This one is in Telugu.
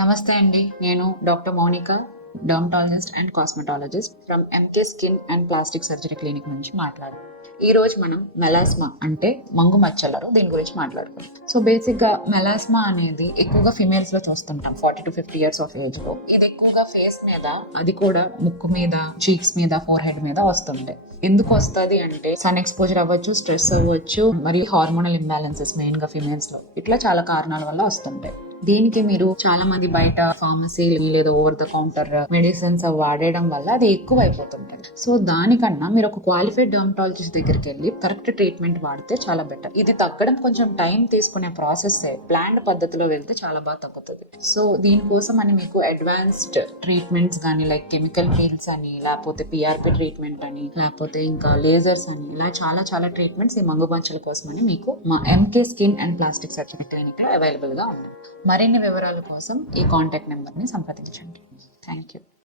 నమస్తే అండి. నేను doctor Mounika, dermatologist and cosmetologist from MK skin and plastic surgery clinic నుంచి మాట్లాడు. ఈ రోజు మనం మెలాస్మా అంటే మంగు మచ్చలు దీని గురించి మాట్లాడుకుందాం. సో బేసిక్ గా మెలాస్మా అనేది ఎక్కువగా ఫిమేల్స్ లో చూస్తుంటాం 40 to 50 years ఆఫ్ ఏజ్ లో. ఇది ఎక్కువగా ఫేస్ మీద, అది కూడా ముక్కు మీద, చీక్స్ మీద, ఫోర్ హెడ్ మీద వస్తుంటాయి. ఎందుకు వస్తుంది అంటే సన్ ఎక్స్పోజర్ అవ్వచ్చు, స్ట్రెస్ అవ్వచ్చు, మరియు హార్మోనల్ ఇంబ్యాలెన్సెస్ మెయిన్ గా ఫిమేల్స్ లో ఇట్లా చాలా కారణాల వల్ల వస్తుంటాయి. దీనికి మీరు చాలా మంది బయట ఫార్మసీ లేదా ఓవర్ ద కౌంటర్ మెడిసిన్స్ వాడేయడం వల్ల అది ఎక్కువ అయిపోతుంటుంది. సో దానికన్నా మీరు ఒక క్వాలిఫైడ్ డర్మటాలజిస్ట్ దగ్గరికి వెళ్ళి కరెక్ట్ ట్రీట్మెంట్ వాడితే చాలా బెటర్. ఇది తగ్గడం కొంచెం టైం తీసుకునే ప్రాసెస్. ప్లాన్డ్ పద్ధతిలో వెళ్తే చాలా బాగా తగ్గుతుంది. సో దీనికోసం అని మీకు అడ్వాన్స్డ్ ట్రీట్మెంట్స్ కానీ లైక్ కెమికల్ పీల్స్ అని, లేకపోతే పిఆర్పి ట్రీట్మెంట్ అని, లేకపోతే ఇంకా లేజర్స్ అని, ఇలా చాలా చాలా ట్రీట్మెంట్స్ ఈ మంగు మచ్చల కోసం అని మీకు మా MK skin and plastic surgery clinic లో అవైలబుల్ గా ఉన్నాయి. మరిన్ని వివరాల కోసం ఈ కాంటాక్ట్ నెంబర్ని సంప్రదించండి. Thank you.